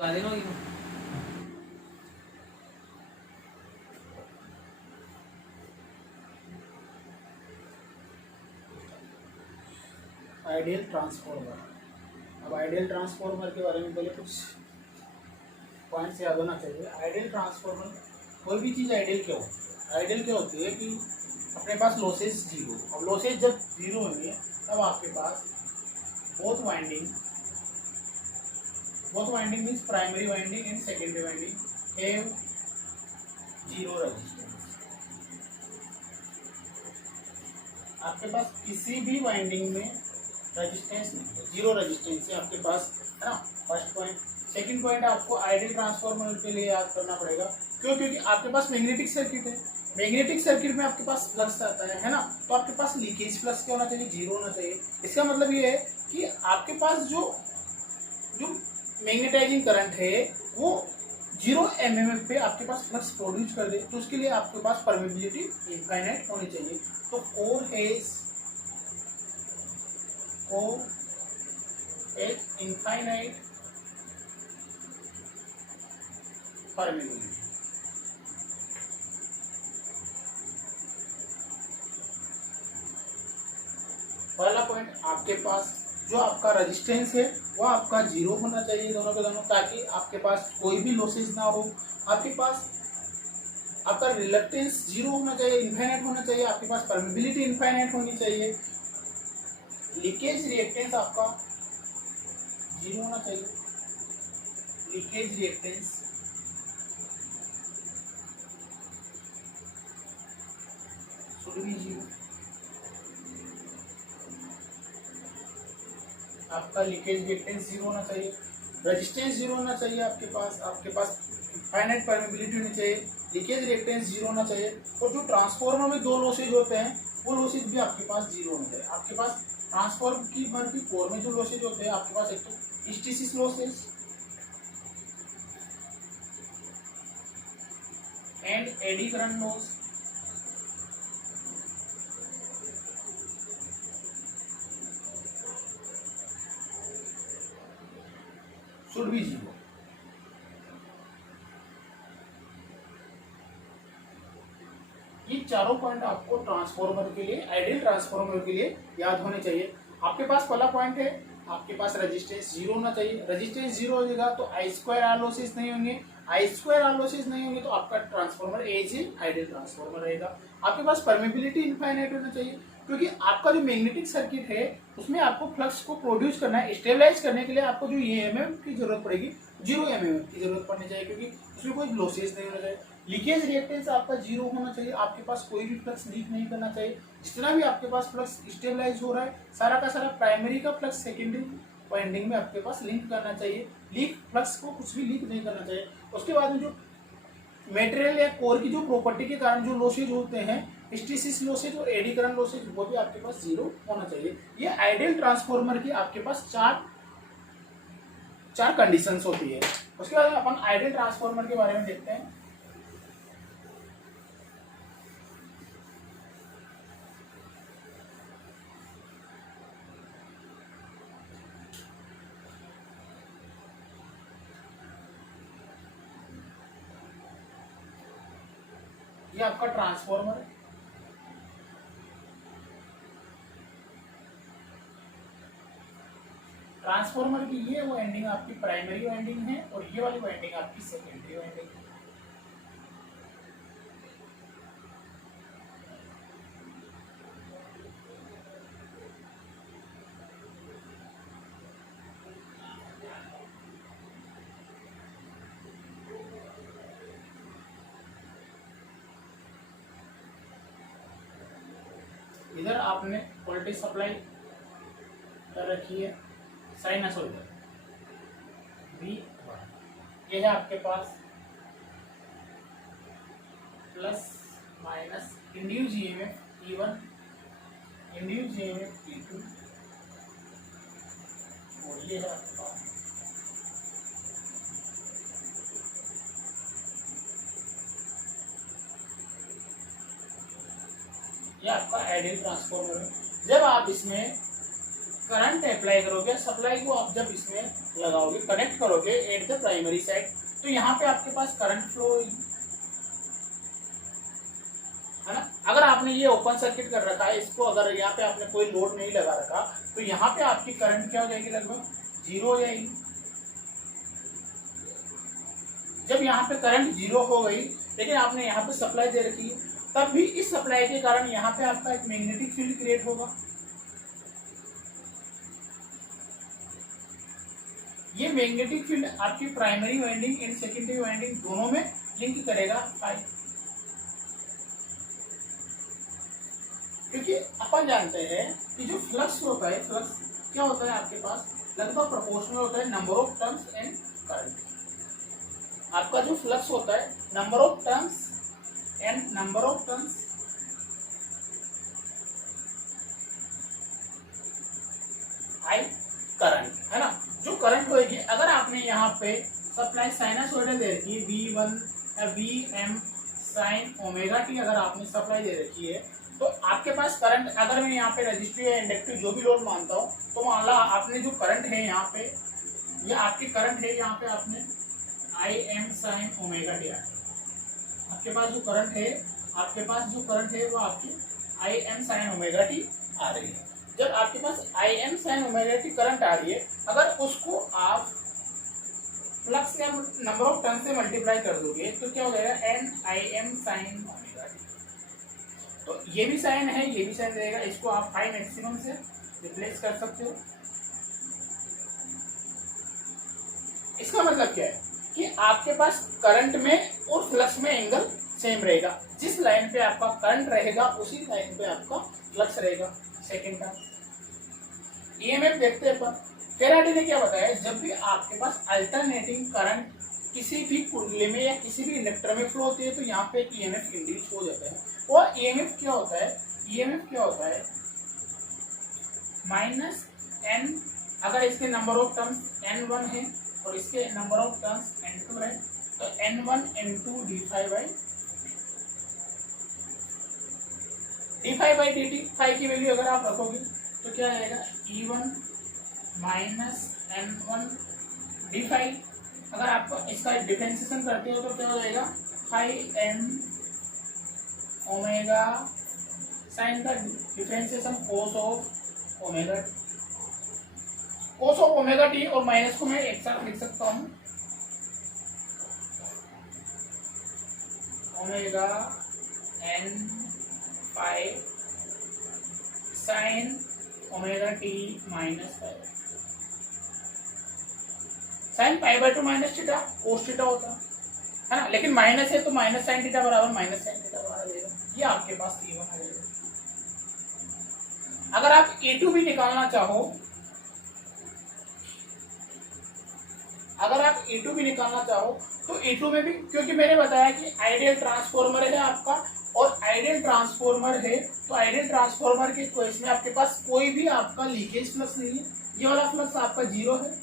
Ideal transformer. अब ideal transformer के बारे में पहले कुछ पॉइंट्स याद होना चाहिए। आइडियल ट्रांसफॉर्मर, कोई भी चीज़ आइडियल क्या होती है? आइडियल क्या होती है कि अपने पास लॉसेस जीरो। अब लॉसेस जब जीरो होंगे तब आपके पास both winding means primary winding and secondary winding have zero resistance. आपके पास किसी भी वाइंडिंग में रेजिस्टेंस नहीं है, जीरो रेजिस्टेंस है आपके पास, है ना। First point. सेकंड पॉइंट आपको आइडियल ट्रांसफार्मर के लिए याद करना पड़ेगा, क्यों? क्योंकि आपके पास मैग्नेटिक सर्किट है। मैग्नेटिक सर्किट में आपके पास फ्लक्स आता है ना, तो आपके पास लीकेज फ्लक्स क्या होना चाहिए? जीरो होना चाहिए। इसका मतलब ये है कि आपके पास जो मैग्नेटाइजिंग करंट है वो 0 mm पे आपके पास फ्लक्स प्रोड्यूस कर दे, तो उसके लिए आपके पास परमेबिलिटी इनफाइनाइट होनी चाहिए। तो कोर हैज इनफाइनाइट परमेबिलिटी। पहला पॉइंट, आपके पास जो आपका रेजिस्टेंस है वो आपका जीरो होना चाहिए, दोनों के दोनों, ताकि आपके पास कोई भी लॉसेस ना हो। आपके पास आपका रिलक्टेंस जीरो होना चाहिए, इनफाइनाइट होना चाहिए। आपके पास परमेबिलिटी इनफाइनाइट होनी चाहिए। लीकेज रिएक्टेंस आपका जीरो होना चाहिए। Leakage reactance should be zero. आपका लीकेज रिएक्टेंस जीरो होना चाहिए, रेजिस्टेंस जीरो होना चाहिए आपके पास फाइनाइट परमेबिलिटी होनी चाहिए, लीकेज रिएक्टेंस जीरो होना चाहिए। और जो ट्रांसफार्मर में दो लॉसेज होते हैं वो लॉसेज भी आपके पास जीरो होने चाहिए। आपके पास ट्रांसफार्मर की कोर में जो लॉसेज होते हैं आपके पास, एक तो hysteresis losses and eddy current loss. Should be zero. ये चारों पॉइंट आपको ट्रांसफार्मर के लिए, आइडियल ट्रांसफार्मर के लिए याद होने चाहिए। आपके पास पहला पॉइंट है, आपके पास रेजिस्टेंस जीरो होना चाहिए। रेजिस्टेंस जीरो हो जाएगा तो आई स्क्वायर आर लॉसेस नहीं होंगे। आई स्क्वायर आर लॉसेस नहीं होंगे तो आपका ट्रांसफार्मर एज आइडियल ट्रांसफार्मर रहेगा। आपके पास परमेबिलिटी इनफाइनाइट होना चाहिए, क्योंकि आपका जो मैग्नेटिक सर्किट है उसमें आपको फ्लक्स को प्रोड्यूस करना है। स्टेबलाइज करने के लिए आपको जो EMF की जरूरत पड़ेगी, 0 mm की जरूरत पड़नी चाहिए, क्योंकि उसमें कोई लॉसेस नहीं होना चाहिए। लीकेज रिएक्टेंस आपका जीरो होना चाहिए। आपके पास कोई भी फ्लक्स लीक नहीं करना चाहिए। जितना भी आपके पास फ्लक्स स्टेबलाइज हो रहा है सारा का सारा प्राइमरी का फ्लक्स सेकेंडरी वाइंडिंग में आपके पास लिंक करना चाहिए। लीक फ्लक्स को कुछ भी लीक नहीं करना चाहिए। उसके बाद में जो मटेरियल या कोर की जो प्रॉपर्टी के कारण जो लॉसेज होते हैं, हिस्टैरिसीस लॉसेज और एडी करंट लॉसेज, वो भी आपके पास जीरो होना चाहिए। ये आइडियल ट्रांसफार्मर की आपके पास चार कंडीशंस होती है। उसके बाद अपन आइडियल ट्रांसफार्मर के बारे में देखते हैं। ये आपका ट्रांसफार्मर है। ट्रांसफार्मर की ये वाइंडिंग आपकी प्राइमरी वाइंडिंग है और ये वाली वाइंडिंग आपकी सेकेंडरी वाइंडिंग है। इधर आपने वोल्टेज सप्लाई कर रखी है साइनसॉइडल V1। ये है आपके पास plus minus induce EMF E1, induce EMF E2, और ये है आपके पास ये आपका आइडियल ट्रांसफार्मर है। जब आप इसमें करंट अप्लाई करोगे, सप्लाई को आप जब इसमें लगाओगे, कनेक्ट करोगे एट द प्राइमरी साइड, तो यहाँ पे आपके पास करंट फ्लो होगी, है ना। अगर आपने ये ओपन सर्किट कर रखा है, इसको अगर यहाँ पे आपने कोई लोड नहीं लगा रखा, तो यहाँ पे आपकी करंट क्या हो जाएगी, लगभग 0 हो जाएगी। जब यहाँ पे करंट 0 हो गई, लेकिन आपने यहाँ पे सप्लाई दे रखी है, तब भी इस सप्लाई के कारण यहाँ पे आपका एक मैग्नेटिक फील्ड क्रिएट होगा। ये मैग्नेटिक फील्ड आपकी primary winding and secondary winding दोनों में लिंक करेगा फाई, क्योंकि अपन जानते हैं कि जो फ्लक्स होता है, फ्लक्स क्या होता है आपके पास, लगभग प्रोपोर्शनल होता है number of turns and current. आपका जो फ्लक्स होता है number of turns and number of turns I current, है ना। जो करंट होगी, अगर आपने यहाँ पे सप्लाई साइनसोइडल दे रखी है V1 या Vm साइन ओमेगा टी, अगर आपने सप्लाई दे रखी है, तो आपके पास करंट, अगर मैं यहाँ पे रजिस्टिव या इंडक्टिव जो भी लोड मानता हूँ, तो मान लो आपने जो करंट है यहाँ पे, ये आपकी करंट है, यहाँ पे आपने Im साइन ओमेगा टी, आपके पास जो करंट है, आपके पास जो करंट है वो आपकी Im साइन ओमेगा टी आ रही है। जब आपके पास Im sine omega T current आ रही है, अगर उसको आप फ्लक्स या नंबर ऑफ टर्न से मल्टीप्लाई कर दोगे, तो क्या हो जाएगा, Im साइन ओमेगा टी। तो ये भी साइन है, ये भी साइन रहेगा, इसको आप फाई मैक्सिमम से रिप्लेस कर सकते हो। इसका मतलब क्या है कि आपके पास करंट में और फ्लक्स में एंगल सेम रहेगा। जिस लाइन पे आपका करंट रहेगा, उसी लाइन पे आपका फ्लक्स रहेगा। सेकेंड टर्म ईएमएफ देखते हैं अपन। फेराडे ने क्या बताया, जब भी आपके पास अल्टरनेटिंग करंट किसी भी कुंडली में या किसी भी इंडक्टर में फ्लो होती है, तो यहाँ पे ईएमएफ इंड्यूस हो जाता है। और ईएमएफ क्या होता है, ईएमएफ क्या होता है, माइनस n, अगर इसके नंबर ऑफ टर्म्स n1 है और इसके नंबर ऑफ टर्म्स n2 है, तो n1 n2 d∅dt। फाई की वैल्यू अगर आप रखोगे तो क्या आएगा, E1 माइनस n1 d∅। अगर आप इसका डिफरेंशिएशन करते हो तो क्या हो जाएगा, फाई m ओमेगा साइन का differentiation cos of omega T. Cos of omega T और माइनस को मैं एक साथ लिख सकता हूँ, omega n phi sine omega T minus pi, sine π/2 minus theta cos theta होता है ना, लेकिन माइनस है तो माइनस साइन थीटा बराबर माइनस साइन थीटा बराबर देगा। ये आपके पास E1 आ जाएगा। अगर आप E2 भी निकालना चाहो, अगर आप E2 भी निकालना चाहो तो E2 में भी, क्योंकि मैंने बताया कि आइडियल ट्रांसफॉर्मर है आपका, और आइडियल ट्रांसफॉर्मर है तो आइडियल ट्रांसफॉर्मर के केस में आपके पास कोई भी आपका लीकेज फ्लक्स नहीं है। ये वाला फ्लक्स आपका 0 है,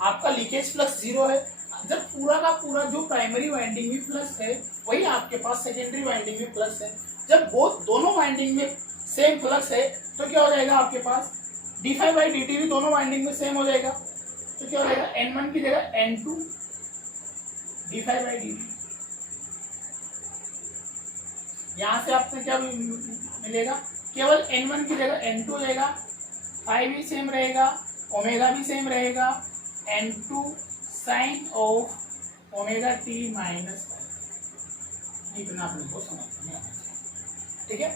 आपका लीकेज फ्लक्स 0 है। जब पूरा का पूरा जो प्राइमरी वाइंडिंग में फ्लक्स है, वही आपके पास सेकेंडरी वाइंडिंग में फ्लक्स है। जब वो दोनों वाइंडिंग में सेम फ्लक्स है, तो क्या हो जाएगा, आपके पास d∅dt भी दोनों वाइंडिंग में सेम हो जाएगा। तो क्या हो जाएगा, n1 की जगह n2 d∅dt। यहां से आपको क्या मिलेगा, केवल n1 की जगह n2 हो जाएगा, फाई भी सेम रहेगा, ओमेगा भी सेम रहेगा, n2 sine of omega T minus phi. इतना अपने को समझ में आना चाहिए, ठीक है।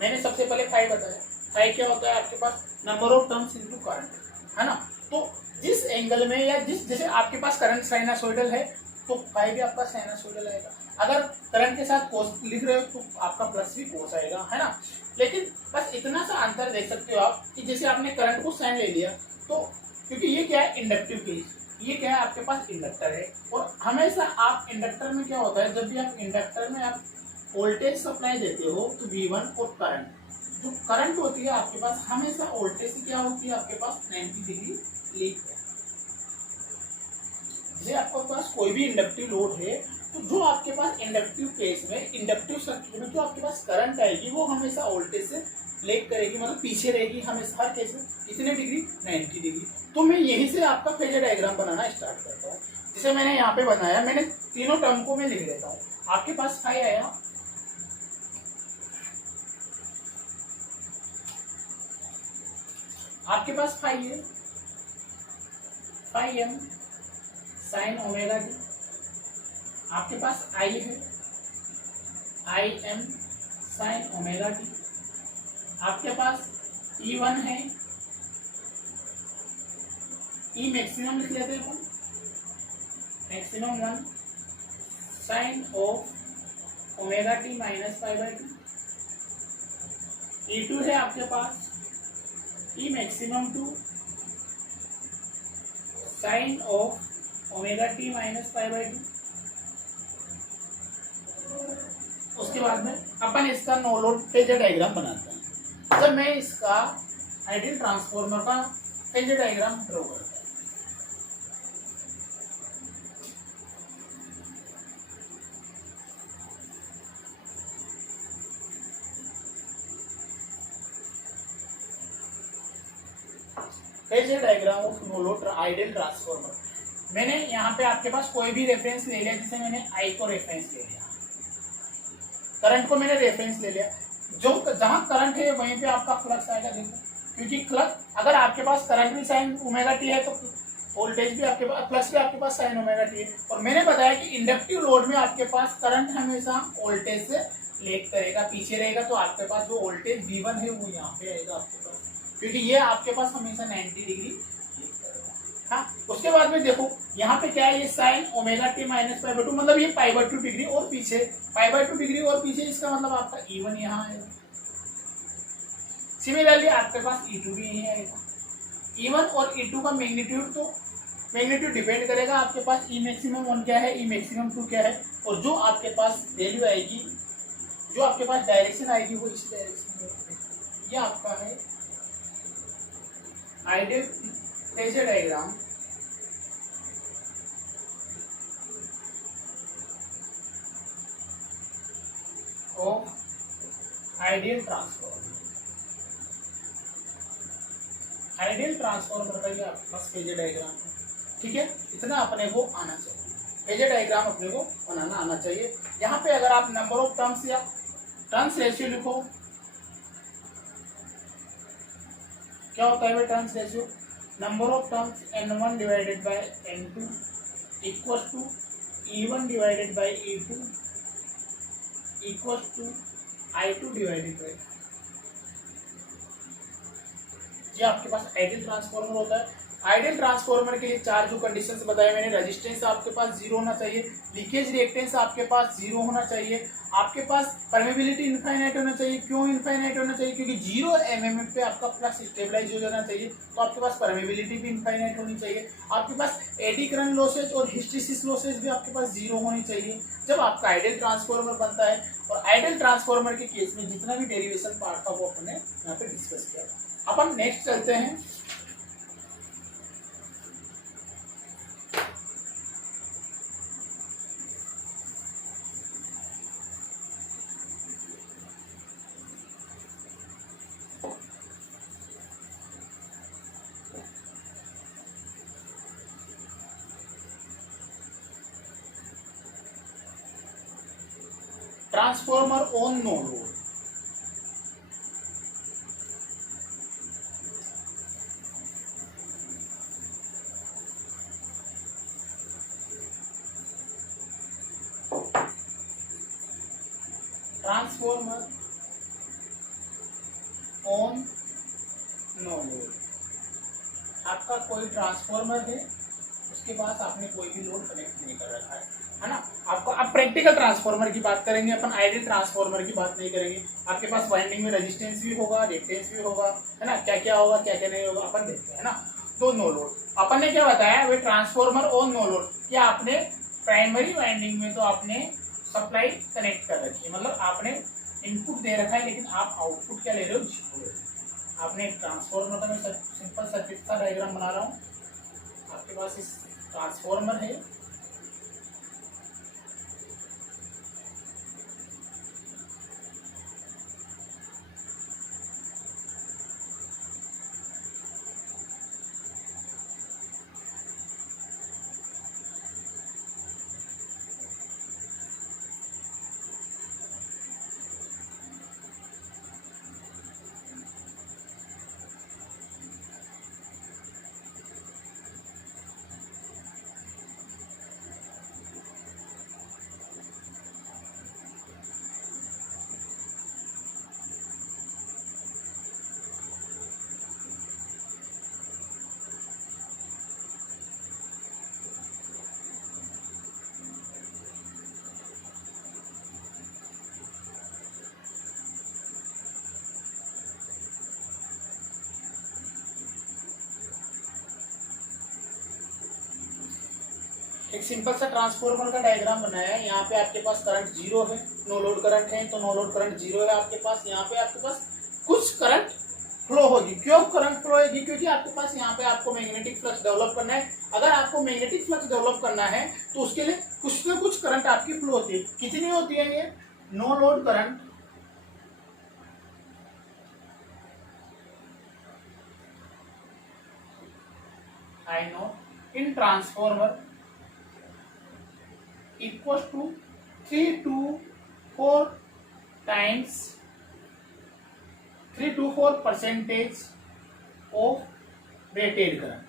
मैंने सबसे पहले फाई बताया, फाई क्या होता है, आपके पास number of terms into current, है ना। तो जिस एंगल में या जैसे आपके पास करंट साइनसोइडल है, तो फाई भी आपका साइनसोइडल आएगा। अगर करंट के साथ कोस लिख रहे हो तो आपका प्लस भी कोस आएगा, है ना। लेकिन बस इतना सा अंतर देख सकते हो आप कि जैसे आपने करंट को साइन ले लिया, तो क्योंकि ये क्या है, इंडक्टिव केस, ये क्या है, आपके पास इंडक्टर है। और हमेशा आप इंडक्टर में क्या होता है, जब भी आप इंडक्टर में आप वोल्टेज सप्लाई देते हो, तो V1 और करंट, जो करंट होती है आपके पास, हमेशा वोल्टेज से क्या होती है, आपके पास 90 डिग्री लीड है। जैसे आपके पास कोई भी इंडक्टिव लोड है, तो जो आपके पास इंडक्टिव केस में, इंडक्टिव सर्किट में जो आपके पास करंट आएगी, वो हमेशा वोल्टेज से लेग करेगी, मतलब पीछे रहेगी हमेशा हर केस में। कितने डिग्री? 90 डिग्री। तो मैं यहीं से आपका फेजर डायग्राम बनाना स्टार्ट करता हूँ। जैसे मैंने यहाँ पे बनाया, मैंने तीनों टर्म को मैं लिख देता हूँ। आपके पास फाई आया, आपके पास फाई है, phi M sine omega T. आपके पास आई है, I M sine omega T. आपके पास E1 है, ई मैक्सिमम लिख लेते हैं अपन, maximum 1 sine of omega T minus pi by 2। E2 है आपके पास, E maximum 2 sine of omega T minus pi by 2। उसके बाद में अपन इसका नो लोड फेजर डायग्राम बनाते हैं। जब मैं इसका आइडियल ट्रांसफॉर्मर का फेजर डायग्राम ड्रॉ करता हूं, phasor diagram of no load ideal transformer. मैंने यहाँ पे आपके पास कोई भी रेफरेंस ले लिया, जैसे मैंने आई को रेफरेंस ले लिया, करंट को मैंने रेफरेंस ले लिया। जो जहां करंट है वहीं पे आपका फ्लक्स आएगा। देखो, क्योंकि फ्लक्स, अगर आपके पास करंट भी साइन ओमेगा टी है तो वोल्टेज भी आपके पास, फ्लक्स भी आपके पास साइन ओमेगा टी है। और मैंने बताया कि इंडक्टिव लोड में आपके पास करंट हमेशा वोल्टेज से लेग करेगा, पीछे रहेगा। तो आपके पास जो वोल्टेज V1 है वो यहाँ पे आएगा आपके पास, क्योंकि ये आपके पास हमेशा 90 डिग्री। हाँ, उसके बाद में देखो यहाँ पे क्या है, ये sign omega T minus pi by 2, मतलब ये पाई बाई 2 डिग्री और पीछे, पाई बाई 2 डिग्री और पीछे, इसका मतलब आपका E1 यहाँ आएगा। सिमिलरली आपके पास E2 भी यही आएगा। E1 और E2 का मैग्नीट्यूड, तो मैग्नीट्यूड डिपेंड करेगा आपके पास E मैक्सिमम 1 क्या है, E मैक्सिमम 2 क्या है, और जो आपके पास वैल्यू आएगी, जो आपके पास डायरेक्शन आएगी वो इस डायरेक्शन में। ये आपका है ideal phasor diagram of ideal transformer. Ideal transformer का ये आपके पास फेजर डायग्राम है। ठीक है, इतना अपने को आना चाहिए, फेजर डायग्राम अपने को बनाना आना चाहिए। यहाँ पे अगर आप नंबर ऑफ टर्म्स या टर्न्स रेशियो लिखो, क्या होता है भाई turns ratio? Number of terms N1 divided by N2 equal to E1 divided by E2 equal to I2 divided by. ये आपके पास आइडियल ट्रांसफॉर्मर होता है। आइडियल ट्रांसफॉर्मर के लिए चार जो कंडीशंस बताए मैंने, रेजिस्टेंस आपके पास 0 होना चाहिए, लीकेज रिएक्टेंस आपके पास 0 होना चाहिए, आपके पास परमेबिलिटी इनफाइनाइट होना चाहिए। क्यों इनफाइनाइट होना चाहिए? क्योंकि 0 mm पे आपका फ्लक्स स्टेबलाइज हो जाना चाहिए, तो आपके पास परमेबिलिटी भी इनफाइनाइट होनी चाहिए। आपके पास एडी करंट लॉसेज और हिस्टेरिसिस लॉसेज भी आपके पास 0 होनी चाहिए जब आपका आइडियल ट्रांसफॉर्मर बनता है। और आइडियल ट्रांसफॉर्मर के केस में जितना भी डेरिवेशन पार्ट था वो अपने यहाँ पे डिस्कस किया। अपन नेक्स्ट चलते हैं। Transformer on no load. Transformer on no load. आपका कोई ट्रांसफॉर्मर है, उसके पास आपने कोई भी लोड कनेक्ट नहीं कर रखा है ना। आपको अब प्रैक्टिकल ट्रांसफॉर्मर की बात करेंगे अपन, आइडियल ट्रांसफॉर्मर की बात नहीं करेंगे। आपके पास वाइंडिंग में रेजिस्टेंस भी होगा, रिएक्टेंस भी होगा, है ना, क्या क्या होगा क्या क्या नहीं होगा अपन देखते हैं ना। तो नो लोड अपन ने क्या बताया, वे ट्रांसफॉर्मर ऑन नो लोड। क्या आपने प्राइमरी वाइंडिंग में तो आपने सप्लाई कनेक्ट कर रखी है, मतलब आपने इनपुट दे रखा है, लेकिन आप आउटपुट क्या ले रहे हो, जीरो ले रहे हो। आपने एक ट्रांसफॉर्मर का मैं सिंपल सर्किट का डायग्राम बना रहा हूँ। आपके पास इस ट्रांसफॉर्मर है, एक सिंपल सा ट्रांसफॉर्मर का डायग्राम बनाया है। यहाँ पे आपके पास करंट जीरो है, नो लोड करंट है, तो नो लोड करंट जीरो है आपके पास। यहाँ पे आपके पास कुछ करंट फ्लो होगी। क्यों करंट फ्लो होगी? क्योंकि आपके पास यहाँ पे आपको मैग्नेटिक फ्लक्स डेवलप करना है। अगर आपको मैग्नेटिक फ्लक्स डेवलप करना है तो उसके लिए कुछ ना कुछ करंट आपकी फ्लो होती है। कितनी होती है ये? No load current I know in transformer equals to 3 to 4 times 3 to 4% of rated current।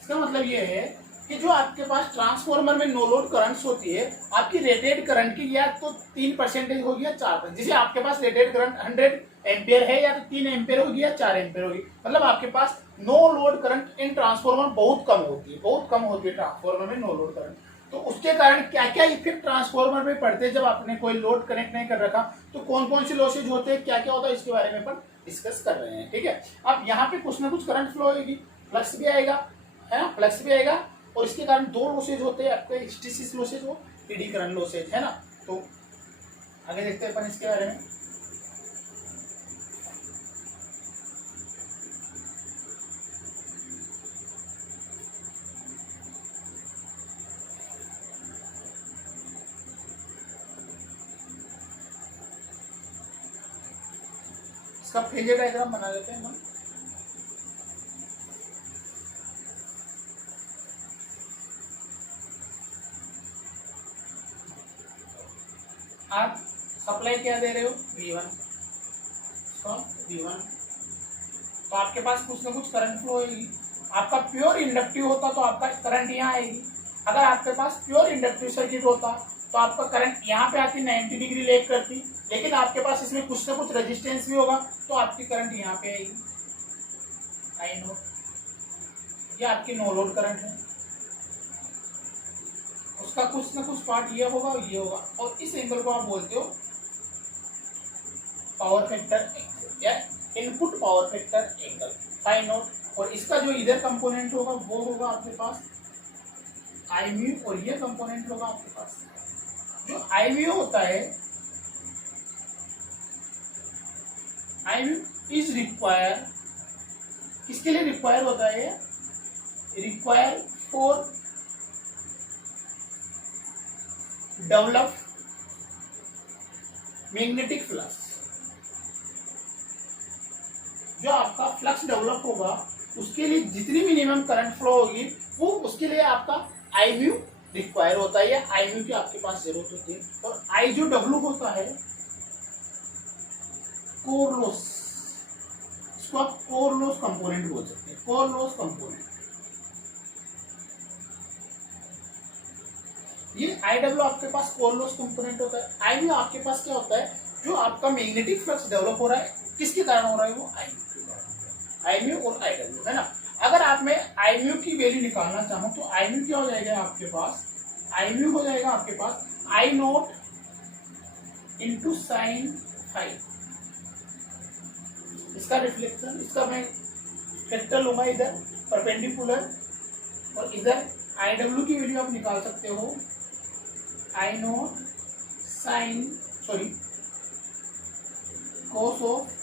इसका मतलब ये है कि जो आपके पास ट्रांसफॉर्मर में नो लोड करंट्स होती है, आपकी रेटेड करंट की या तो 3% होगी या 4%। जैसे आपके पास रेटेड करंट 100 एम्पियर है, या तो 3 एम्पियर होगी या 4 एम्पियर होगी। मतलब आपके पास no load current in transformer बहुत कम होती है, बहुत कम होती है ट्रांसफॉर्मर में नो लोड करंट। तो उसके कारण क्या क्या इफेक्ट ट्रांसफॉर्मर में पड़ते हैं जब आपने कोई लोड कनेक्ट नहीं कर रखा, तो कौन कौन से लॉसेज होते हैं, क्या क्या होता है, इसके बारे में अपन डिस्कस कर रहे हैं। ठीक है, अब यहाँ पे कुछ ना कुछ करंट फ्लो होगी, फ्लक्स भी आएगा, है ना, फ्लक्स भी आएगा। और इसके कारण दो लॉसेज होते हैं आपके, हिस्टेरिसिस लॉसेज और एडी करंट लॉसेज, है ना। तो आगे देखते हैं अपन इसके बारे में। इसका फेजर डायग्राम बना लेते हैं हम। आप सप्लाई क्या दे रहे हो? V1, V1। तो आपके पास कुछ ना कुछ करंट फ्लो होगी। आपका प्योर इंडक्टिव होता तो आपका करंट यहाँ आएगी। अगर आपके पास प्योर इंडक्टिव सर्किट होता तो आपका करंट यहाँ पे आती 90 डिग्री लेग करती, लेकिन आपके पास इसमें कुछ ना कुछ रेजिस्टेंस भी होगा तो आपकी करंट यहाँ पे आएगी। आई नो ये आपकी नो लोड करंट है, उसका कुछ ना कुछ पार्ट ये होगा और ये होगा, और इस एंगल को आप बोलते हो पावर फैक्टर एंगल या input power factor angle, phi naught. और इसका जो इधर कंपोनेंट होगा वो होगा आपके पास आई म्यू, और ये कंपोनेंट होगा आपके पास जो आई म्यू होता है। आई म्यू इज रिक्वायर, किसके लिए रिक्वायर होता है? Require for develop magnetic flux. जो आपका फ्लक्स डेवलप होगा उसके लिए जितनी मिनिमम करंट फ्लो होगी वो उसके लिए आपका आई म्यू रिक्वायर होता है, या आई म्यू की आपके पास जरूरत होती है। और आई जो डब्ल्यू होता है कोर लॉस, इसको आप कोर लॉस कंपोनेंट बोल सकते हैं, कोर लॉस कंपोनेंट। ये आई डब्ल्यू आपके पास कोर लॉस कंपोनेंट होता है। आई म्यू आपके पास क्या होता है? जो आपका मैग्नेटिक फ्लक्स डेवलप हो रहा है किसके कारण हो रहा है? वो आई म्यू के कारण, आई म्यू और आई डब्ल्यू, है ना। अगर आप में आई म्यू की वैल्यू निकालना चाहो तो आई म्यू क्या हो जाएगा आपके पास? आई म्यू हो जाएगा आपके पास आई नोट इंटू साइन फाइव। इसका रिफ्लेक्शन, इसका मैं फैक्टर लूंगा इधर परपेंडिकुलर, और इधर आई डब्ल्यू की वैल्यू आप निकाल सकते हो आई नोट साइन कोस ऑफ,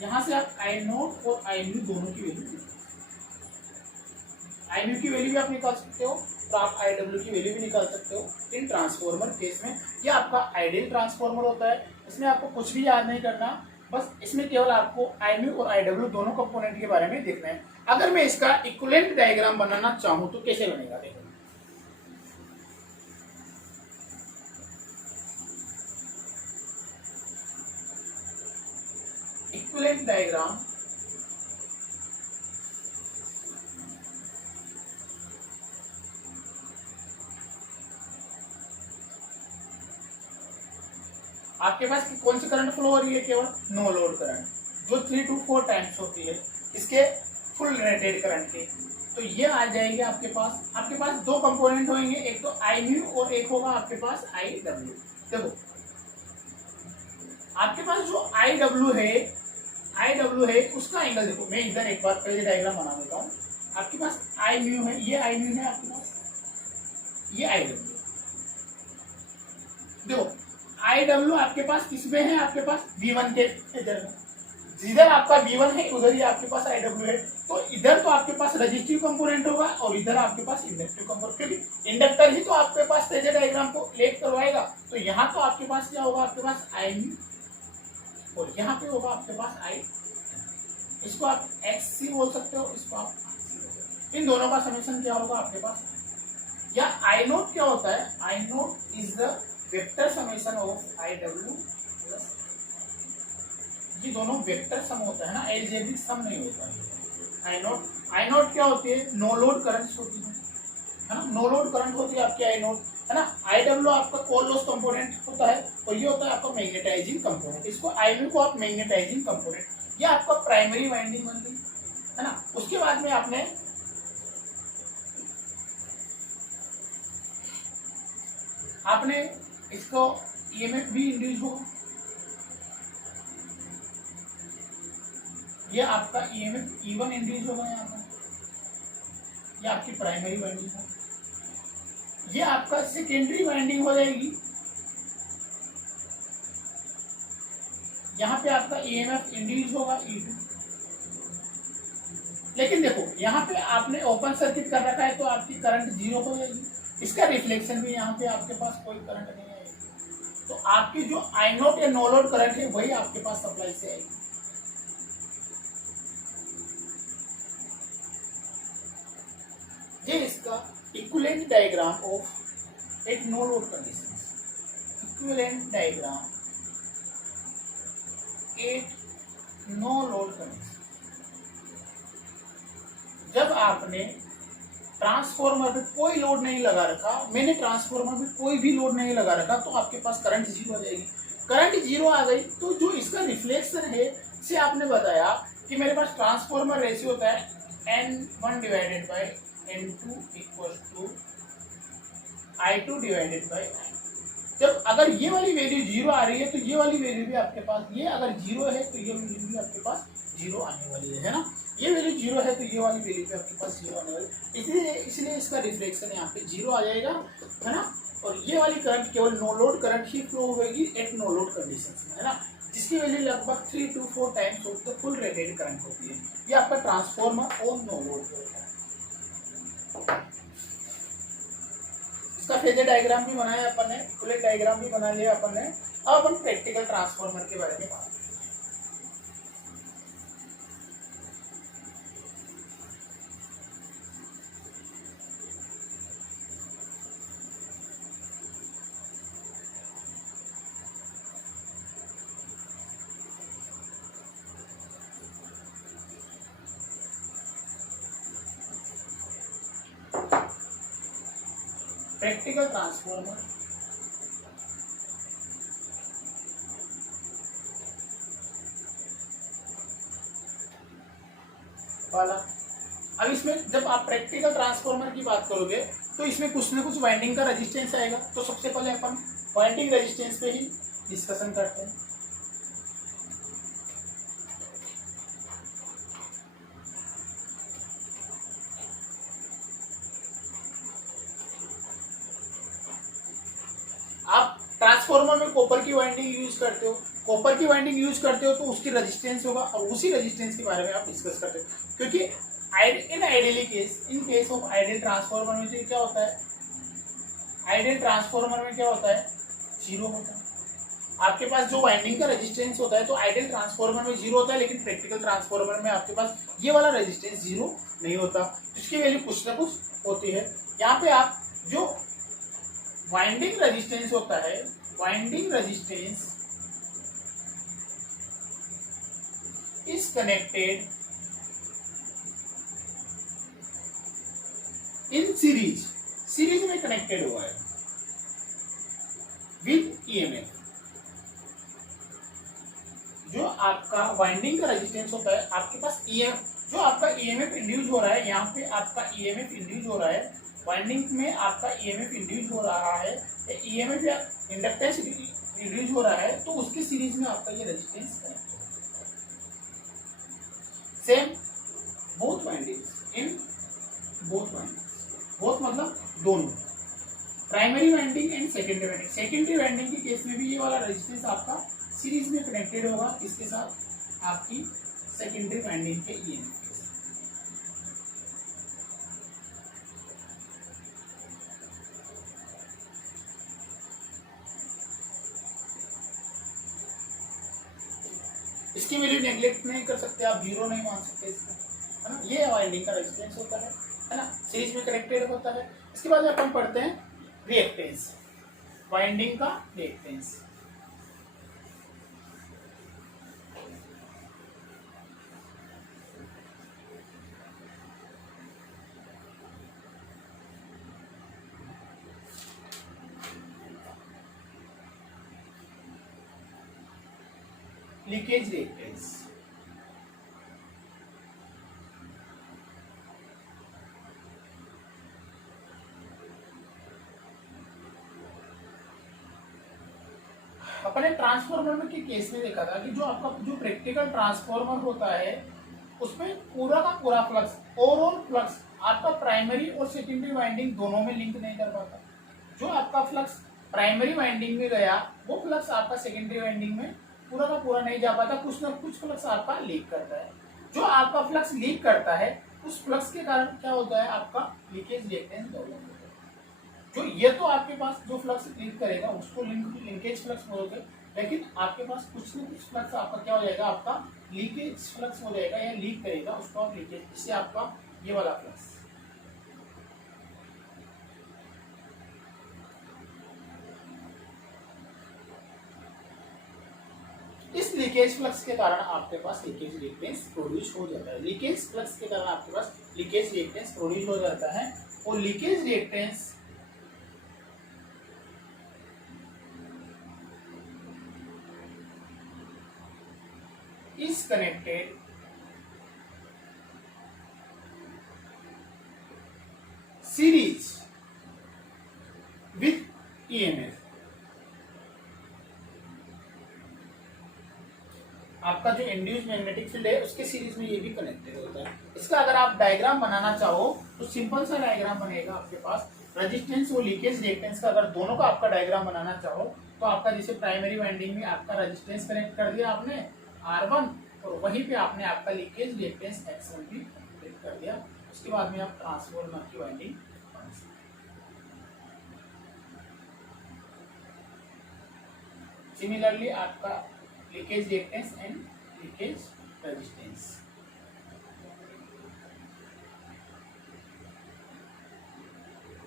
यहां से आप आई नोट और आई म्यू दोनों की वैल्यू, आई म्यू की वैल्यू भी आप निकाल सकते हो, तो आप आई डब्ल्यू की वैल्यू भी निकाल सकते हो इन ट्रांसफॉर्मर केस में। ये आपका आइडियल ट्रांसफॉर्मर होता है, इसमें आपको कुछ भी याद नहीं करना, बस इसमें केवल आपको आई म्यू और आई डब्ल्यू दोनों कंपोनेंट के बारे में देखना है। अगर मैं इसका इक्विवेलेंट डायग्राम बनाना चाहूं तो कैसे बनेगा? देखो इक्विवेलेंट डायग्राम आपके पास कौन सी करंट फ्लो हो रही है? केवल नो लोड करंट, जो 3 to 4 टाइम्स होती है इसके फुल रेटेड करंट के। तो ये आ जाएंगे आपके पास दो कंपोनेंट होंगे, एक तो आई म्यू और एक होगा आपके पास आई डब्ल्यू। देखो आपके पास जो आई डब्ल्यू है, आई डब्ल्यू है उसका एंगल देखो, मैं इधर एक बार पहले डायग्राम बना देता हूँ। आपके पास आई म्यू है, ये आई म्यू है आपके पास, ये आई डब्ल्यू। देखो आई डब्ल्यू आपके पास किसमें है, आपके पास V1 के इधर में, जिधर आपका V1 है उधर ही आपके पास आई डब्ल्यू है। तो इधर तो आपके पास रजिस्टिव कंपोनेंट होगा और इधर आपके पास इंडक्टिव कंपोनेंट, क्योंकि इंडक्टर ही तो आपके पास फेजर डायग्राम को लेट करवाएगा। तो यहाँ तो आपके पास क्या होगा, आपके पास आई म्यू और यहाँ पे होगा आपके पास आई, इसको आप XC बोल सकते हो, इसको आप इन दोनों का समेशन क्या होगा आपके पास, या आई नोट क्या होता है, I naught is the vector summation of I W plus, ये दोनों वेक्टर सम होता है ना, एलजेब्रिक सम नहीं होता है। आई नोट क्या होती है, नो लोड करंट होती है ना, नो लोड करंट होती है आपकी आई नोट, है ना। आई डब्ल्यू आपका कोर लॉस कंपोनेंट होता है और ये होता है आपका मैग्नेटाइजिंग कंपोनेंट, इसको आई म्यू को आप मैग्नेटाइजिंग कंपोनेट, ये आपका प्राइमरी वाइंडिंग बन गई, है ना। उसके बाद में आपने इसको ईएमएफ भी इंड्यूस होगा, ये आपका ईएमएफ E1 इंड्यूस होगा यहाँ पर, ये आपकी प्राइमरी वाइंडिंग है। ये आपका सेकेंडरी वाइंडिंग हो जाएगी, यहाँ पे आपका ईएमएफ इंड्यूस होगा E2। लेकिन देखो यहाँ पे आपने ओपन सर्किट कर रखा है तो आपकी करंट 0 हो जाएगी, इसका रिफ्लेक्शन भी यहाँ पे आपके पास कोई करंट नहीं आएगी। तो आपकी जो आई नोट या नो लोड करंट है वही आपके पास सप्लाई से आएगी। ये इसका equivalent diagram of at no load conditions, equivalent diagram at no load condition. जब आपने ट्रांसफॉर्मर पे कोई लोड नहीं लगा रखा, मैंने ट्रांसफॉर्मर पे कोई भी लोड नहीं लगा रखा, तो आपके पास करंट 0 आ जाएगी। करंट 0 आ गई तो जो इसका रिफ्लेक्शन है, से आपने बताया कि मेरे पास ट्रांसफॉर्मर रेशियो होता है N1 divided by N2 equal to I2 divided by I। जब अगर ये वाली वैल्यू 0 आ रही है तो ये वाली वैल्यू भी आपके पास, ये अगर 0 है तो ये वैल्यू भी आपके पास 0 आने वाली है ना। ये वैल्यू 0 है तो ये वाली वैल्यू भी आपके पास 0 आने वाली है, इसलिए इसका रिफ्लेक्शन यहाँ पे 0 आ जाएगा, है ना। और ये वाली करंट केवल नो लोड करंट ही फ्लो होगी एट नो लोड कंडीशंस में, है ना, जिसकी वैल्यू लगभग 3 to 4 times of the full rated current होती है। ये आपका ट्रांसफॉर्मर और नो लोड होता है। इसका फेजर डायग्राम भी बनाया अपन ने, इक्विवेलेंट डायग्राम भी बना लिया अपन ने। अब अपन प्रैक्टिकल ट्रांसफॉर्मर के बारे में बात। प्रैक्टिकल ट्रांसफॉर्मर वाला। अब इसमें जब आप प्रैक्टिकल ट्रांसफॉर्मर की बात करोगे तो इसमें कुछ ना कुछ वाइंडिंग का रेजिस्टेंस आएगा। तो सबसे पहले अपन वाइंडिंग रेजिस्टेंस पे ही डिस्कशन करते हैं। आप ट्रांसफॉर्मर में कॉपर की वाइंडिंग यूज करते हो, कॉपर की वाइंडिंग यूज करते हो तो उसकी रेजिस्टेंस होगा और उसी रेजिस्टेंस के बारे में आप डिस्कस करते हो। क्योंकि in case of ideal transformer में तो क्या होता है, आइडियल ट्रांसफॉर्मर में क्या होता है, 0 होता है। आपके पास जो वाइंडिंग का रेजिस्टेंस होता है तो आइडियल ट्रांसफॉर्मर में 0 होता है, लेकिन प्रैक्टिकल ट्रांसफॉर्मर में आपके पास ये वाला रेजिस्टेंस 0 नहीं होता, इसकी वैल्यू कुछ ना कुछ होती है। यहाँ पे आप जो वाइंडिंग रेजिस्टेंस होता है, winding resistance is connected in series में कनेक्टेड हुआ है विद ईएमएफ। जो आपका वाइंडिंग का रेजिस्टेंस होता है, आपके पास जो आपका ईएमएफ इंड्यूस हो रहा है, यहाँ पे आपका ईएमएफ इंड्यूस हो रहा है, वाइंडिंग में आपका ईएमएफ इंड्यूस हो रहा है, ईएमएफ या इंडक्टेंस इंड्यूस हो रहा है, तो उसकी सीरीज में आपका ये रेजिस्टेंस कनेक्ट होगा। Both windings in both windings, both मतलब दोनों, primary winding and secondary winding. Secondary winding के केस में भी ये वाला रेजिस्टेंस आपका सीरीज में कनेक्टेड होगा इसके साथ आपकी सेकेंडरी वाइंडिंग के ईएमएफ के साथ। इसकी वैल्यू नेग्लेक्ट नहीं कर सकते आप, जीरो नहीं मान सकते इसका, है ना। ये वाइंडिंग का रेजिस्टेंस होता है ना, सीरीज में कनेक्टेड होता है। इसके बाद अपन पढ़ते हैं रिएक्टेंस, वाइंडिंग का रिएक्टेंस। लीकेज रिएक्टेंस, अपने ट्रांसफार्मर के केस में देखा था कि जो आपका जो प्रैक्टिकल ट्रांसफार्मर होता है उसमें पूरा का पूरा फ्लक्स, ओवरऑल फ्लक्स आपका प्राइमरी और सेकेंडरी वाइंडिंग दोनों में लिंक नहीं कर पाता। जो आपका फ्लक्स प्राइमरी वाइंडिंग में गया वो फ्लक्स आपका सेकेंडरी वाइंडिंग में पूरा का पूरा नहीं जा पाता, कुछ ना कुछ फ्लक्स आपका लीक करता है। जो आपका फ्लक्स लीक करता है उस फ्लक्स के कारण क्या होता है, आपका लीकेज रिएक्टेंस डेवलप होता है। जो ये तो आपके पास जो फ्लक्स लीक करेगा उसको लिंकेज फ्लक्स बोलोगे, लेकिन आपके पास कुछ ना कुछ फ्लक्स आपका क्या हो जाएगा, आपका लीकेज फ्लक्स हो जाएगा या लीक करेगा, उसको आप लीकेज, इससे आपका ये वाला फ्लक्स। इस लीकेज फ्लक्स के कारण आपके पास लीकेज रिएक्टेंस प्रोड्यूस हो जाता है। लीकेज फ्लक्स के कारण आपके पास लीकेज रिएक्टेंस प्रोड्यूस हो जाता है और leakage reactance is connected series with EMF। आपका जो इंड्यूस मैग्नेटिक फील्ड है उसके सीरीज में ये भी कनेक्टेड होता है। इसका अगर आप डायग्राम बनाना चाहो तो सिंपल सा डायग्राम बनेगा आपके पास, रेजिस्टेंस और लीकेज रिएक्टेंस का अगर दोनों का आपका डायग्राम बनाना चाहो तो आपका जैसे प्राइमरी वाइंडिंग में आपका रेजिस्टेंस कनेक्ट कर दिया आपने R1 और वहीं पे आपने आपका लीकेज रिएक्टेंस X1 भी कनेक्ट कर दिया। उसके बाद में आप ट्रांसफार्मर की वाइंडिंग बना सकते। सिमिलरली आपका leakage reactance and leakage resistance,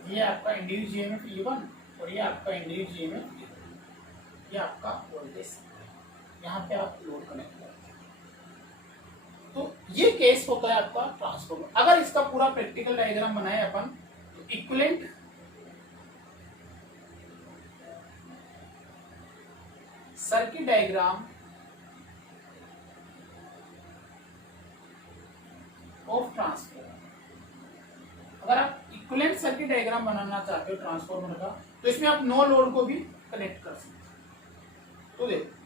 ये आपका इंड्यूस्ड ईएमएफ E1 और ये आपका इंड्यूस्ड ईएमएफ E2, ये आपका वोल्टेज, यहाँ पे आप लोड कनेक्ट करते हैं। तो ये केस होता है आपका ट्रांसफार्मर। अगर इसका पूरा प्रैक्टिकल डायग्राम बनाए अपन तो equivalent circuit diagram of transformer, अगर आप इक्विवेलेंट सर्किट डायग्राम बनाना चाहते हो ट्रांसफार्मर का तो इसमें आप नो लोड को भी कनेक्ट कर सकते हो। तो देखो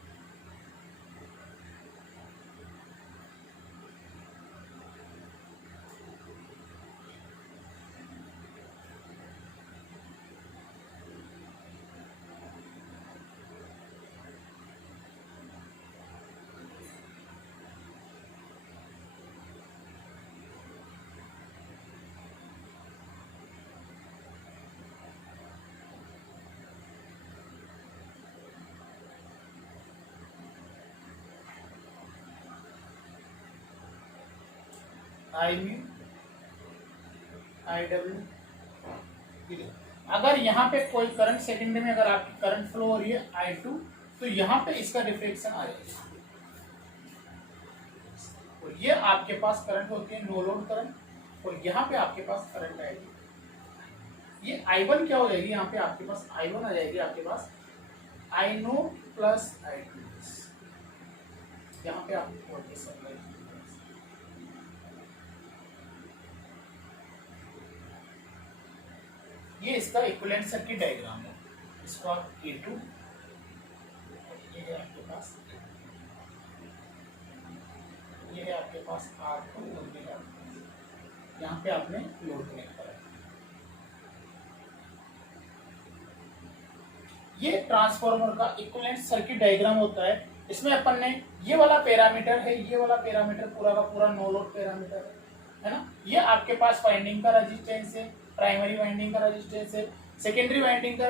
आई म्यू आई डब्ल्यू, अगर यहाँ पे कोई करंट सेकेंडरी में अगर आपकी करंट फ्लो हो रही है I2 तो यहाँ पे इसका रिफ्लेक्शन आ जाएगा और ये आपके पास करंट होती है नो लोड करंट और यहाँ पे आपके पास करंट आएगी। ये I1 क्या हो जाएगी, यहाँ पे आपके पास I1 आ जाएगी, आपके पास I0 प्लस I2, यहाँ पे आप वोल्टेज सप्लाई। ये इसका इक्विवेलेंट सर्किट डायग्राम है, इसको आप A2, ये है आपके पास, ये है आपके पास R2 और ये है यहाँ पे आपने लोड कनेक्ट करा। ये ट्रांसफार्मर का इक्विवेलेंट सर्किट डायग्राम होता है। इसमें अपन ने ये वाला पैरामीटर है, ये वाला पैरामीटर पूरा का पूरा नो लोड पैरामीटर है ना। ये आपके पास वाइंडिंग का रेजिस्टेंस है, प्राइमरी वाइंडिंग का रेजिस्टेंस है, सेकेंडरी वाइंडिंग का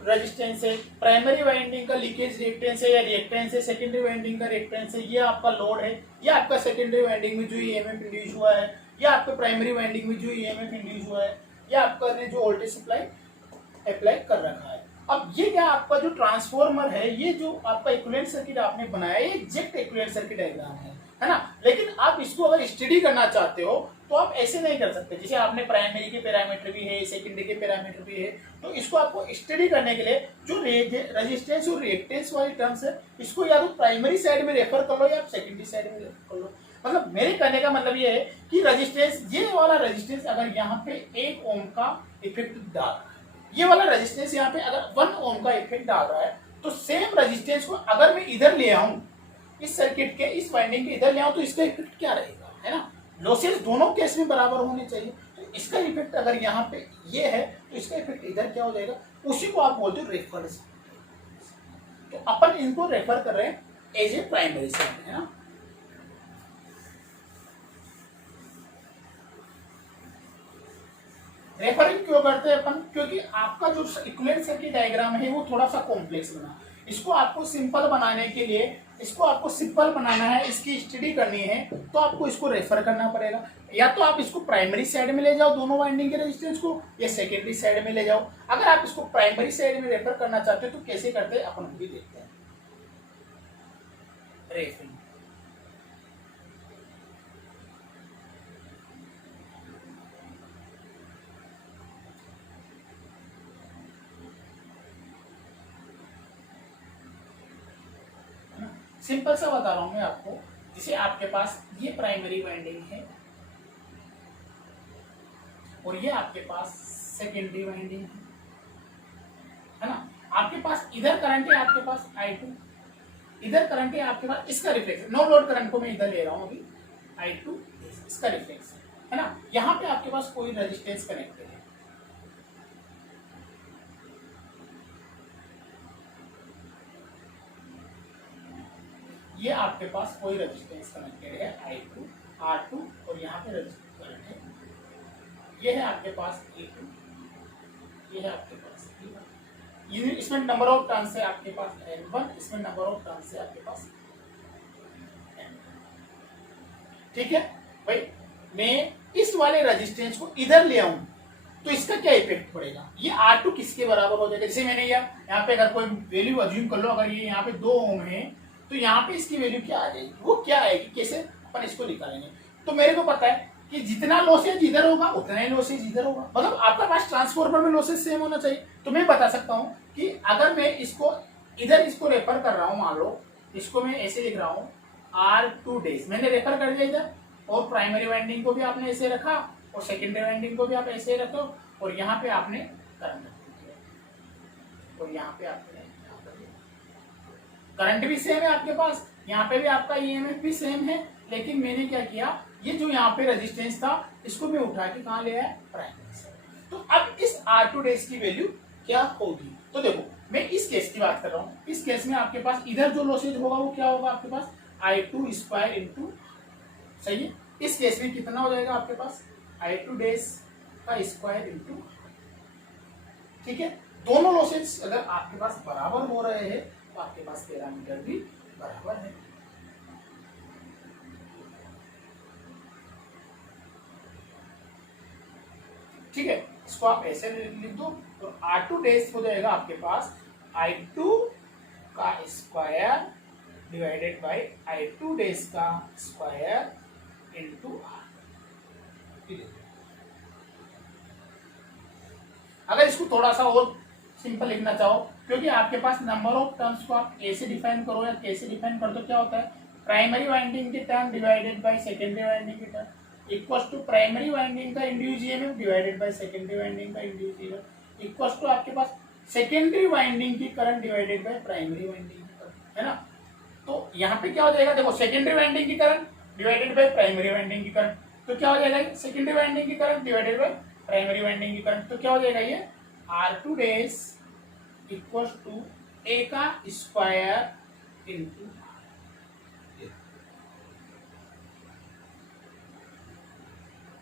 रेजिस्टेंस है, प्राइमरी वाइंडिंग का लीकेज रिएक्टेंस है या रिएक्टेंस है, सेकेंडरी वाइंडिंग का रिएक्टेंस है, ये आपका लोड है, ये आपका सेकेंडरी वाइंडिंग में जो ईएमएफ इंड्यूस हुआ है, ये आपका प्राइमरी वाइंडिंग में जो ईएमएफ इंड्यूस हुआ है, ये आपका ने जो वोल्टेज सप्लाई अप्लाई कर रखा है। अब ये क्या आपका जो ट्रांसफॉर्मर है, ये जो आपका इक्विवेलेंट सर्किट आपने बनाया, ये एग्जैक्ट इक्विवेलेंट सर्किट डायग्राम है ना। लेकिन आप इसको अगर स्टडी करना चाहते हो तो आप ऐसे नहीं कर सकते। जैसे आपने प्राइमरी के पैरामीटर भी है, सेकेंडरी के पैरामीटर भी है, तो इसको आपको स्टडी करने के लिए जो रेजिस्टेंस और रिएक्टेंस वाली टर्म्स है, इसको या तो प्राइमरी साइड में रेफर कर लो या आप सेकेंडरी साइड में रेफर कर लो। मतलब मेरे कहने का मतलब ये है कि रेजिस्टेंस, ये वाला रेजिस्टेंस अगर यहाँ पे 1 ओम का इफेक्ट डाल रहा है, ये वाला रेजिस्टेंस यहाँ पे अगर 1 ओम का इफेक्ट डाल रहा है, तो सेम रेजिस्टेंस को अगर मैं इधर ले आऊं, इस सर्किट के इस वाइंडिंग के इधर ले आऊं, तो इसका इफेक्ट क्या रहेगा, है ना। लॉसेस दोनों केस में बराबर होने चाहिए। तो इसका इफेक्ट अगर यहाँ पे ये है, तो इसका इफेक्ट इधर क्या हो जाएगा, उसी को आप बोलते हो रेफरेंस। तो अपन इनको रेफर कर रहे हैं एज ए प्राइमरी साइड, है ना। रेफरिंग क्यों करते हैं अपन, क्योंकि आपका जो इक्विवेलेंट सर्किट डायग्राम है वो थोड़ा सा कॉम्प्लेक्स बना। इसको आपको सिंपल बनाने के लिए, इसको आपको सिंपल बनाना है, इसकी स्टडी करनी है, तो आपको इसको रेफर करना पड़ेगा। या तो आप इसको प्राइमरी साइड में ले जाओ दोनों वाइंडिंग के रेजिस्टेंस को, या सेकेंडरी साइड में ले जाओ। अगर आप इसको प्राइमरी साइड में रेफर करना चाहते हो तो कैसे करते हैं अपन भी देखते हैं। रेफरिंग सिंपल सा बता रहा हूं मैं आपको। जैसे आपके पास ये प्राइमरी वाइंडिंग है और ये आपके पास सेकेंडरी वाइंडिंग है ना। आपके पास इधर करंट है, आपके पास I2, इधर करंट है आपके पास, इसका रिफ्लेक्स, नो लोड करंट को मैं इधर ले रहा हूं अभी, I2 इसका रिफ्लेक्स है ना। यहाँ पे आपके पास कोई रेजिस्टेंस कनेक्टेड है, ये आपके पास कोई रेजिस्टेंस कनेक्टेड है I2 R2 और यहाँ पे रेजिस्टेंस करंट है, ये है आपके पास E2, ये है आपके पास E1। ये इसमें नंबर ऑफ टर्न्स है आपके पास N1, इसमें नंबर ऑफ टर्न्स है आपके पास N2। ठीक है भाई, मैं इस वाले रेजिस्टेंस को इधर ले आऊं तो इसका क्या इफेक्ट पड़ेगा, ये R2 किसके बराबर हो जाएगा। जैसे मैंने यहाँ पे अगर कोई वैल्यू अज्यूम कर लो, अगर ये यहाँ पे 2 ओम है तो यहाँ पे इसकी वैल्यू क्या आ जाएगी, वो क्या आएगी, कैसे अपन इसको निकालेंगे। तो मेरे को पता है कि जितना लॉसेज इधर होगा उतना ही लॉसेज इधर होगा, मतलब आपके पास ट्रांसफार्मर में लॉसेज सेम होना चाहिए। तो मैं बता सकता हूँ कि अगर मैं इसको इधर इसको रेफर कर रहा हूँ, मान लो इसको मैं ऐसे लिख रहा हूँ R2 डेज, मैंने रेफर कर दिया इधर, और प्राइमरी वाइंडिंग को भी आपने ऐसे रखा और सेकेंडरी वाइंडिंग को भी आप ऐसे रखो, और यहाँ पे आपने करंट और यहाँ पे आपने करंट भी सेम है आपके पास, यहाँ पे भी आपका ईएमएफ भी सेम है। लेकिन मैंने क्या किया, ये जो यहाँ पे रेजिस्टेंस था इसको मैं उठा के कहाँ ले आया, प्राइमरी से। तो अब इस R2 डेज की वैल्यू क्या होगी, तो देखो मैं इस केस की बात कर रहा हूँ। इस केस में आपके पास इधर जो लॉसेज होगा वो क्या होगा, आपके पास I2 स्क्वायर इंटू, सही है। इस केस में कितना हो जाएगा आपके पास, I2 डेज का स्क्वायर इंटू, ठीक है। दोनों लॉसेज अगर आपके पास बराबर हो रहे हैं तो आपके पास पैरामीटर भी बराबर है। ठीक है, इसको आप ऐसे लिख दो, तो R2 डेज हो जाएगा आपके पास I2 का square divided by I2 days का स्क्वायर इंटू R। अगर इसको थोड़ा सा और सिंपल लिखना चाहो, क्योंकि आपके पास नंबर ऑफ टर्म्स को आप ऐसे डिफाइन करो या कैसे डिफाइन कर दो, क्या होता है, प्राइमरी वाइंडिंग के term divided by secondary winding के term equals to primary winding का induce EMF divided by secondary winding का इंड्यूस ईएमएफ इक्वल्स टू आपके पास सेकेंडरी वाइंडिंग की current divided by primary winding की करंट, है ना। तो यहाँ पे क्या हो जाएगा, देखो सेकेंडरी वाइंडिंग की current divided by primary winding की करंट, तो क्या हो जाएगा, सेकेंडरी वाइंडिंग की current divided by primary winding की करंट, तो क्या हो जाएगा ये R2 dash equal to A का स्क्वायर इंटू,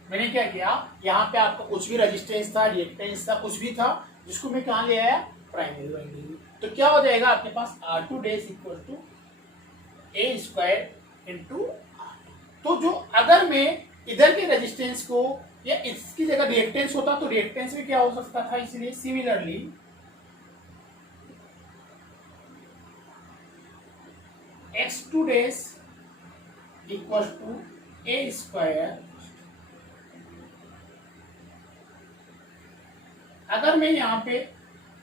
मैंने क्या किया, यहाँ पे आपका कुछ भी रेजिस्टेंस था, रिएक्टेंस था, कुछ भी था, जिसको मैं कहाँ ले आया, प्राइमरी वाइंडिंग। तो क्या हो जाएगा आपके पास R2 dash equal to A square into, तो जो अगर मैं इधर के रेजिस्टेंस को या इसकी जगह रिएक्टेंस होता तो रिएक्टेंस भी क्या हो सकता था, इसलिए similarly X2 dash equal to A square, अगर मैं यहाँ पे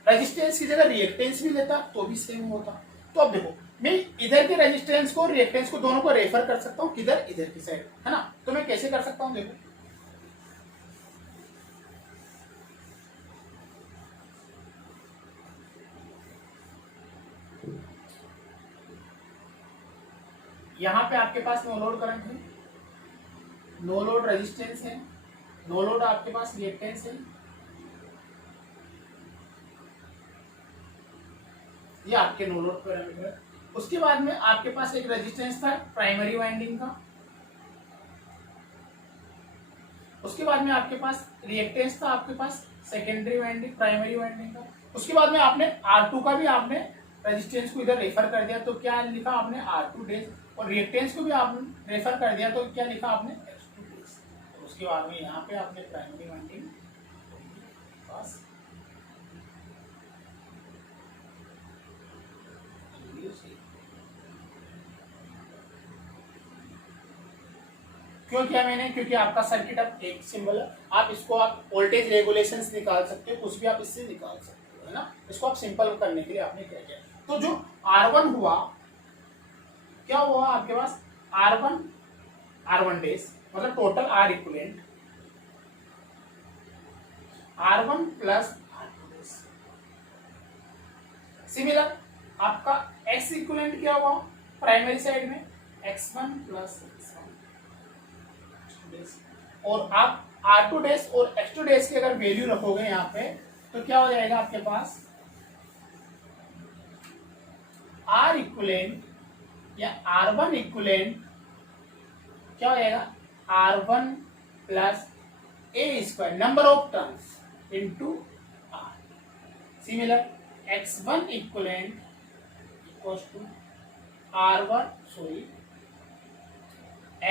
रेजिस्टेंस की जगह रिएक्टेंस भी लेता तो भी सेम होता। तो अब देखो, मैं इधर के रेजिस्टेंस को रिएक्टेंस को दोनों को रेफर कर सकता हूँ किधर, इधर की साइड, है ना। तो मैं कैसे कर सकता हूँ, देखो यहाँ पे आपके पास नो लोड करंट है, नो लोड रेजिस्टेंस है, नो लोड आपके पास रिएक्टेंस है, ये आपके नो लोड पैरामीटर है। उसके बाद में आपके पास एक रेजिस्टेंस था प्राइमरी वाइंडिंग का, उसके बाद में आपके पास रिएक्टेंस था आपके पास सेकेंडरी वाइंडिंग प्राइमरी वाइंडिंग का, उसके बाद में आपने R2 का भी आपने रेजिस्टेंस को इधर रेफर कर दिया, तो क्या लिखा आपने R2 डैश, और रिएक्टेंस को भी आपने रेफर कर दिया, तो क्या लिखा आपने X2 डैश। तो उसके बाद में यहाँ पे आपने प्राइमरी वाइंडिंग पास क्यों किया मैंने, क्योंकि आपका सर्किट अब एक सिंबल है, आप इसको आप वोल्टेज रेगुलेशंस निकाल सकते हो, कुछ भी आप इससे निकाल सकते हो, है ना। इसको आप सिंपल करने के लिए आपने क्या किया, तो जो R1 हुआ, क्या हुआ आपके पास R1 डेज मतलब total R equivalent R1 plus R2 days, similar आपका X इक्विवेलेंट क्या हुआ प्राइमरी साइड में X1 प्लस और आप R2 डैश और X2 डैश की अगर वैल्यू रखोगे यहाँ पे, तो क्या हो जाएगा आपके पास R इक्विवेलेंट या R1 इक्विवेलेंट क्या हो जाएगा R1 plus A square number of turns into R, similar X1 equivalent equals to R1 sorry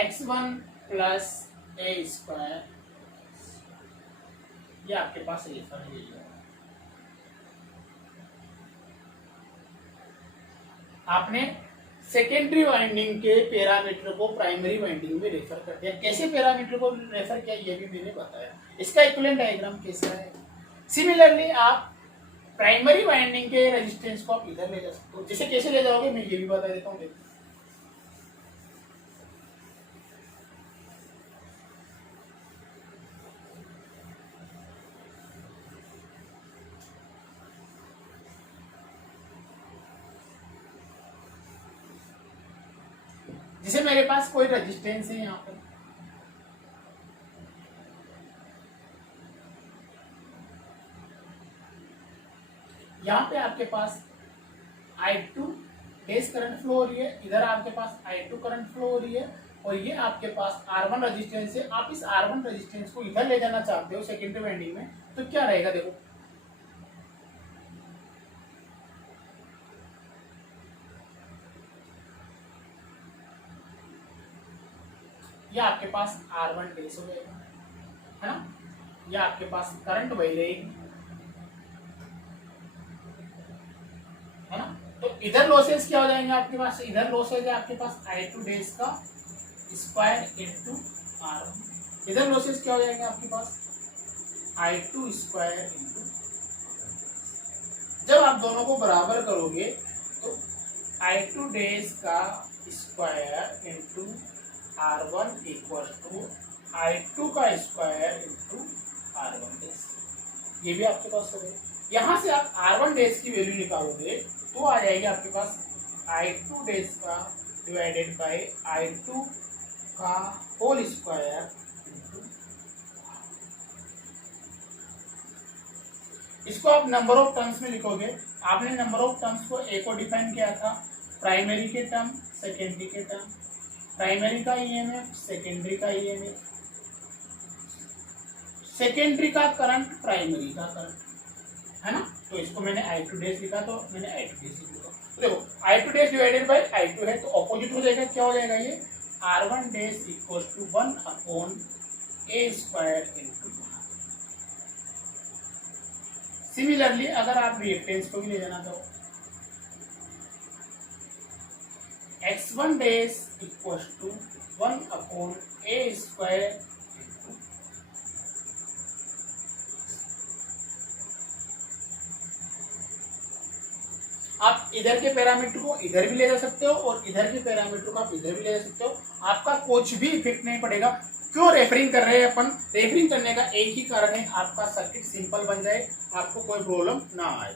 X1 plus A square, ये आपके पास ये है। आपने सेकेंडरी वाइंडिंग के पैरामीटर को प्राइमरी वाइंडिंग में रेफर कर दिया, कैसे पैरामीटर को रेफर किया ये भी मैंने बताया, इसका इक्विवेलेंट डायग्राम कैसा है। सिमिलरली आप प्राइमरी वाइंडिंग के रेजिस्टेंस को आप इधर ले जा सकते हो, जैसे कैसे ले जाओगे मैं ये भी बता देता हूँ। जैसे मेरे पास कोई रेजिस्टेंस है यहाँ पर, यहाँ पे आपके पास I2 डैश करंट फ्लो हो रही है, इधर आपके पास I2 करंट फ्लो हो रही है, और ये आपके पास R1 रेजिस्टेंस है। आप इस R1 रेजिस्टेंस को इधर ले जाना चाहते हो सेकेंडरी वाइंडिंग में, तो क्या रहेगा, देखो ये आपके पास R1 डैश हो जाएगा, है ना, ये आपके पास करंट बह रहेगी, है ना। तो इधर लॉसेस क्या हो जाएंगे आपके पास, इधर लॉसेस है आपके पास I2 डैश का स्क्वायर इंटू R1, इधर लॉसेस क्या हो जाएंगे आपके पास I2 स्क्वायर इंटू, जब आप दोनों को बराबर करोगे तो I2 डैश का square into R1 equal to I2 का स्क्वायर इंटू R1 डैश, ये भी आपके पास हो गया। यहाँ से आप R1 डैश की वैल्यू निकालोगे तो आ जाएगी आपके पास I2 डैश का डिवाइडेड बाय I2 का होल स्क्वायर इसको आप नंबर ऑफ टर्म्स में लिखोगे। आपने नंबर ऑफ टर्म्स को ए को डिफाइन किया था प्राइमरी के टर्म, सेकेंडरी के टर्म, प्राइमरी का ईएमएफ, सेकेंडरी का ईएमएफ, सेकेंडरी का करंट, प्राइमरी का करंट, है ना। तो इसको मैंने I2 डैश लिखा, तो मैंने I2 डैश लिखा। तो देखो I2 dash divided by I2 है, तो ऑपोजिट हो जाएगा, क्या हो जाएगा ये R1 dash equal to 1/A² into. Similarly अगर आप रिएक्टेंस को भी ले जाना तो X1 dash equal to 1/A²। आप इधर के पैरामीटर को इधर भी ले जा सकते हो और इधर के पैरामीटर को आप इधर भी ले जा सकते हो, आपका कुछ भी इफेक्ट नहीं पड़ेगा। क्यों रेफरिंग कर रहे हैं अपन? रेफरिंग करने का एक ही कारण है, आपका सर्किट सिंपल बन जाए, आपको कोई प्रॉब्लम ना आए।